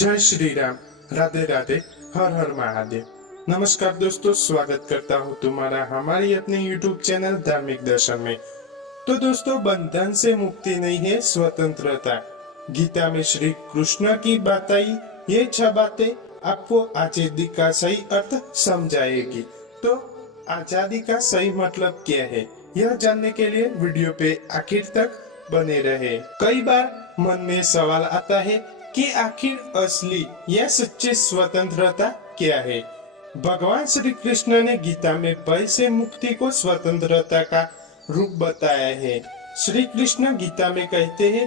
जय श्री राम। राधे राधे। हर हर महादेव। नमस्कार दोस्तों, स्वागत करता हूँ तुम्हारा हमारी अपने YouTube चैनल धार्मिक दर्शन में। तो दोस्तों, बंधन से मुक्ति नहीं है स्वतंत्रता। गीता में श्री कृष्ण की बताई ये 6 बातें आपको आजादी का सही अर्थ समझाएगी। तो आजादी का सही मतलब क्या है, यह जानने के लिए वीडियो पे आखिर तक बने रहे। कई बार मन में सवाल आता है कि आखिर असली या सच्ची स्वतंत्रता क्या है। भगवान श्री कृष्ण ने गीता में भय से मुक्ति को स्वतंत्रता का रूप बताया है। श्री कृष्ण गीता में कहते हैं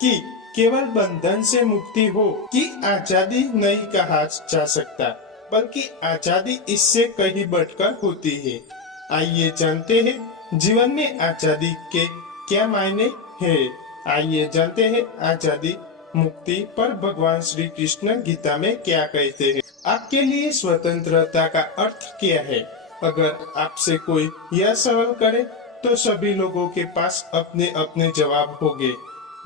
कि केवल बंधन से मुक्ति हो कि आजादी नहीं कहा जा सकता, बल्कि आजादी इससे कहीं बढ़कर होती है। आइए जानते हैं जीवन में आजादी के क्या मायने हैं। आइए जानते हैं आजादी मुक्ति पर भगवान श्री कृष्ण गीता में क्या कहते हैं। आपके लिए स्वतंत्रता का अर्थ क्या है? अगर आपसे कोई यह सवाल करे तो सभी लोगों के पास अपने अपने जवाब होंगे।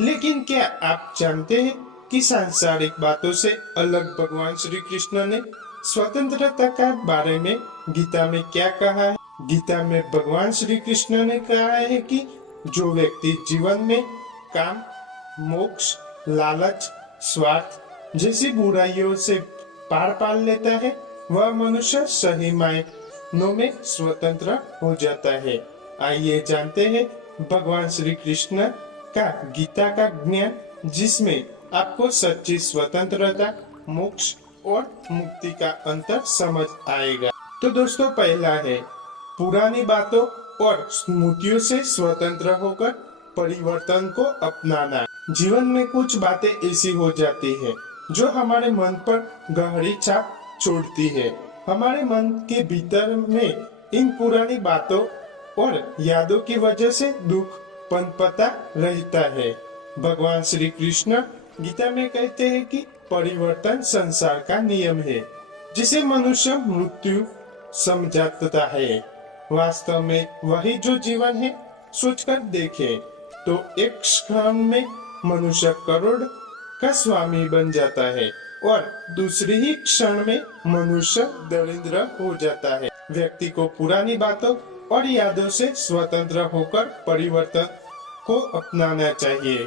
लेकिन क्या आप जानते हैं कि सांसारिक बातों से अलग भगवान श्री कृष्ण ने स्वतंत्रता के बारे में गीता में क्या कहा है? गीता में भगवान श्री कृष्ण ने कहा है कि जो व्यक्ति जीवन में काम, मोक्ष, लालच, स्वार्थ जैसी बुराइयों से पार पा लेता है, वह मनुष्य सही मायनों में स्वतंत्र हो जाता है। आइए जानते हैं भगवान श्री कृष्ण का गीता का ज्ञान, जिसमें आपको सच्ची स्वतंत्रता, मोक्ष और मुक्ति का अंतर समझ आएगा। तो दोस्तों, पहला है पुरानी बातों और स्मृतियों से स्वतंत्र होकर परिवर्तन को अपनाना। जीवन में कुछ बातें ऐसी हो जाती है जो हमारे मन पर गहरी छाप छोड़ती है। हमारे मन के भीतर में इन पुरानी बातों और यादों की वजह से दुख पनपता रहता है। भगवान श्री कृष्ण गीता में कहते हैं कि परिवर्तन संसार का नियम है, जिसे मनुष्य मृत्यु समझता है। वास्तव में वही जो जीवन है। सोचकर देखें तो एक क्षण में मनुष्य करोड़ का स्वामी बन जाता है और दूसरी ही क्षण में मनुष्य दरिद्र हो जाता है। व्यक्ति को पुरानी बातों और यादों से स्वतंत्र होकर परिवर्तन को अपनाना चाहिए।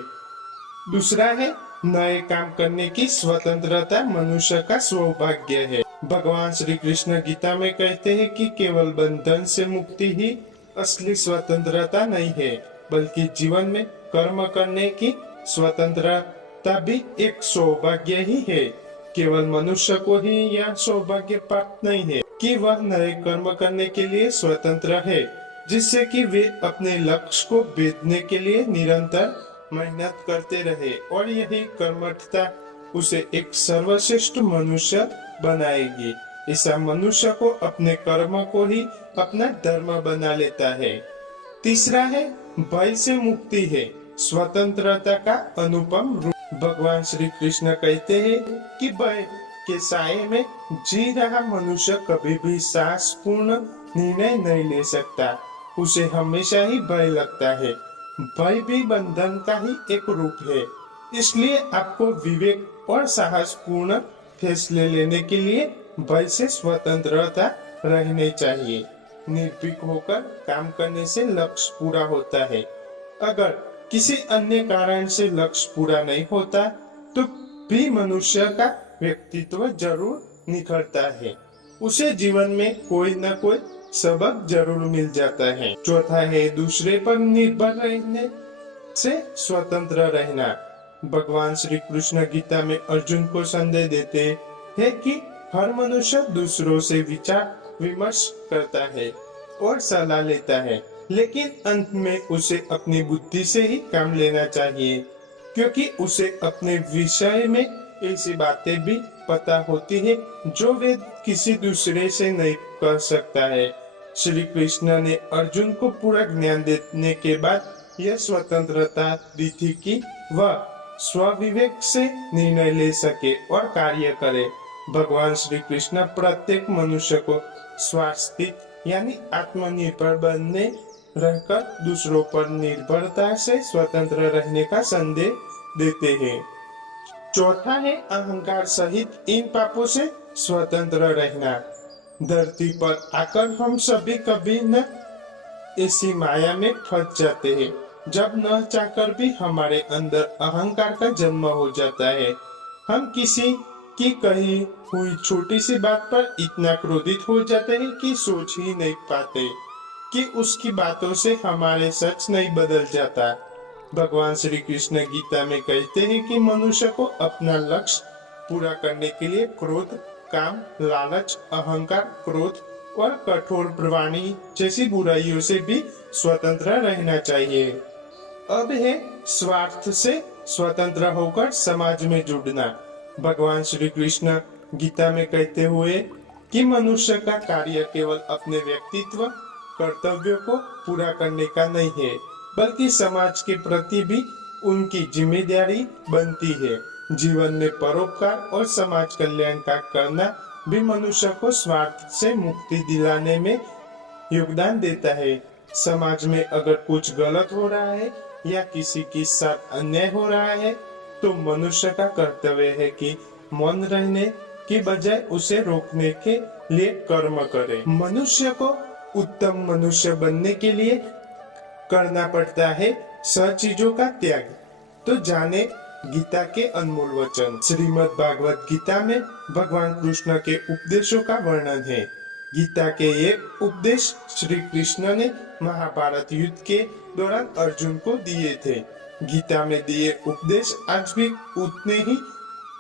दूसरा है नए काम करने की स्वतंत्रता मनुष्य का सौभाग्य है। भगवान श्री कृष्ण गीता में कहते हैं कि केवल बंधन से मुक्ति ही असली स्वतंत्रता नहीं है, बल्कि जीवन में कर्म करने की स्वतंत्रता भी एक सौभाग्य ही है। केवल मनुष्य को ही यह सौभाग्य प्राप्त नहीं है कि वह नए कर्म करने के लिए स्वतंत्र है, जिससे कि वे अपने लक्ष्य को भेदने के लिए निरंतर मेहनत करते रहे, और यही कर्मठता उसे एक सर्वश्रेष्ठ मनुष्य बनाएगी। ऐसा मनुष्य को अपने कर्म को ही अपना धर्म बना लेता है। तीसरा है भय से मुक्ति है स्वतंत्रता का अनुपम रूप। भगवान श्री कृष्ण कहते हैं कि भय के साए में जी रहा मनुष्य कभी भी साहसपूर्ण निर्णय नहीं ले सकता। उसे हमेशा ही भय लगता है। भय भी बंधन का ही एक रूप है। इसलिए आपको विवेक और साहसपूर्ण फैसले लेने के लिए भय से स्वतंत्रता रहनी चाहिए। निर्भीक होकर काम करने से लक्ष्य पूरा होता है। अगर किसी अन्य कारण से लक्ष्य पूरा नहीं होता तो भी मनुष्य का व्यक्तित्व जरूर निखरता है। उसे जीवन में कोई न कोई सबक जरूर मिल जाता है। चौथा है दूसरे पर निर्भर रहने से स्वतंत्र रहना। भगवान श्री कृष्ण गीता में अर्जुन को संदेश देते हैं कि हर मनुष्य दूसरों से विचार विमर्श करता है और सलाह लेता है, लेकिन अंत में उसे अपनी बुद्धि से ही काम लेना चाहिए, क्योंकि उसे अपने विषय में ऐसी बातें भी पता होती है जो वे किसी दूसरे से नहीं कर सकता है। श्री कृष्ण ने अर्जुन को पूरा ज्ञान देने के बाद यह स्वतंत्रता दी थी कि वह स्वविवेक से निर्णय ले सके और कार्य करे। भगवान श्री कृष्ण प्रत्येक मनुष्य को स्वार्थिक यानी आत्मनिर्भर बनने रहकर दूसरों पर निर्भरता से स्वतंत्र रहने का संदेश देते हैं। चौथा है अहंकार सहित इन पापों से स्वतंत्र रहना। धरती पर आकर हम सभी कभी न इसी माया में फंस जाते हैं, जब न चाहकर भी हमारे अंदर अहंकार का जन्म हो जाता है। हम किसी की कही हुई छोटी सी बात पर इतना क्रोधित हो जाते हैं कि सोच ही नहीं पाते कि उसकी बातों से हमारे सच नहीं बदल जाता। भगवान श्री कृष्ण गीता में कहते हैं कि मनुष्य को अपना लक्ष्य पूरा करने के लिए क्रोध, काम, लालच, अहंकार, क्रोध और कठोर वाणी जैसी बुराइयों से भी स्वतंत्र रहना चाहिए। अब है स्वार्थ से स्वतंत्र होकर समाज में जुड़ना। भगवान श्री कृष्ण गीता में कहते हुए कि मनुष्य का कार्य केवल अपने व्यक्तित्व कर्तव्यों को पूरा करने का नहीं है, बल्कि समाज के प्रति भी उनकी जिम्मेदारी बनती है। जीवन में परोपकार और समाज कल्याण का करना भी मनुष्य को स्वार्थ से मुक्ति दिलाने में योगदान देता है। समाज में अगर कुछ गलत हो रहा है या किसी के साथ अन्याय हो रहा है, तो मनुष्य का कर्तव्य है कि मौन रहने की बजाय उसे रोकने के लिए कर्म करे। मनुष्य को उत्तम मनुष्य बनने के लिए करना पड़ता है सब चीजों का त्याग। तो जाने गीता के अनमोल वचन। श्रीमद् भागवत गीता में भगवान कृष्ण के उपदेशों का वर्णन है। गीता के ये उपदेश श्री कृष्ण ने महाभारत युद्ध के दौरान अर्जुन को दिए थे। गीता में दिए उपदेश आज भी उतने ही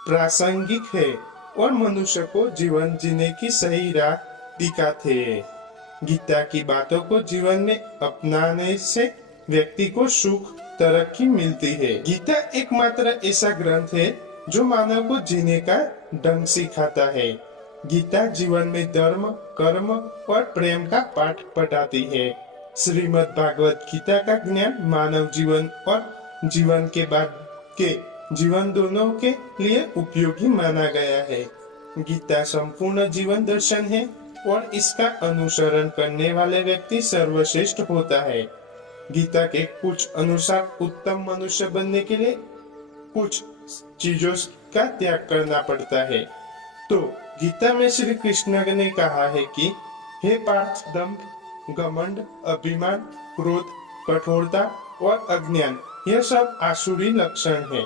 प्रासंगिक है और मनुष्य को जीवन जीने की सही राह दिखाते हैं। गीता की बातों को जीवन में अपनाने से व्यक्ति को सुख तरक्की मिलती है। गीता एकमात्र ऐसा ग्रंथ है जो मानव को जीने का ढंग सिखाता है। गीता जीवन में धर्म, कर्म और प्रेम का पाठ पढ़ाती है। श्रीमद् भागवत गीता का ज्ञान मानव जीवन और जीवन के बाद के जीवन दोनों के लिए उपयोगी माना गया है। गीता संपूर्ण जीवन दर्शन है और इसका अनुसरण करने वाले व्यक्ति सर्वश्रेष्ठ होता है। गीता के कुछ अनुसार उत्तम मनुष्य बनने के लिए कुछ चीजों का त्याग करना पड़ता है। तो गीता में श्री कृष्ण ने कहा है कि हे पार्थ, दंभ, घमंड, अभिमान, क्रोध, कठोरता और अज्ञान यह सब आसुरी लक्षण है।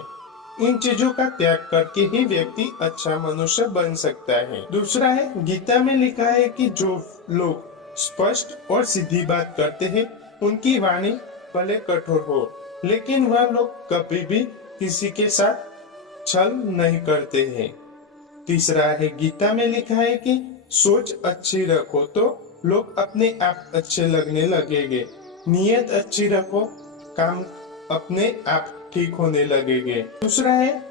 इन चीजों का त्याग करके ही व्यक्ति अच्छा मनुष्य बन सकता है। दूसरा है, गीता में लिखा है कि जो लोग स्पष्ट और सीधी बात करते हैं उनकी वाणी भले कठोर हो, लेकिन वह लोग कभी भी किसी के साथ छल नहीं करते हैं। तीसरा है, गीता में लिखा है कि सोच अच्छी रखो तो लोग अपने आप अच्छे लगने लगेंगे। नियत अच्छी रखो, काम अपने आप ठीक होने लगेंगे। दूसरा है,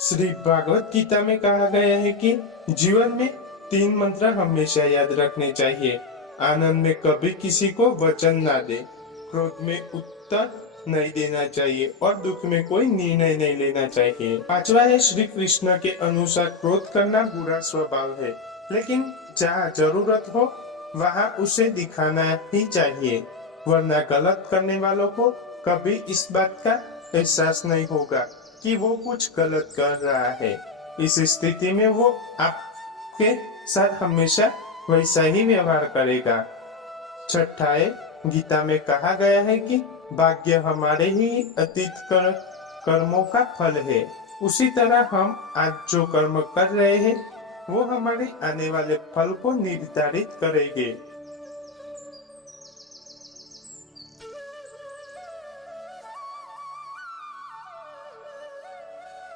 श्री भागवत गीता में कहा गया है कि जीवन में 3 मंत्र हमेशा याद रखने चाहिए। आनंद में कभी किसी को वचन ना दे, क्रोध में उत्तर नहीं देना चाहिए और दुख में कोई निर्णय नहीं लेना चाहिए। पांचवा है, श्री कृष्ण के अनुसार क्रोध करना बुरा स्वभाव है, लेकिन जहाँ जरूरत हो वहाँ उसे दिखाना ही चाहिए, वरना गलत करने वालों को कभी इस बात का एहसास नहीं होगा कि वो कुछ गलत कर रहा है। इस स्थिति में वो आपके साथ हमेशा वैसा ही व्यवहार करेगा। छठा है, गीता में कहा गया है कि भाग्य हमारे ही अतीत कर्मों का फल है। उसी तरह हम आज जो कर्म कर रहे हैं वो हमारे आने वाले फल को निर्धारित करेंगे।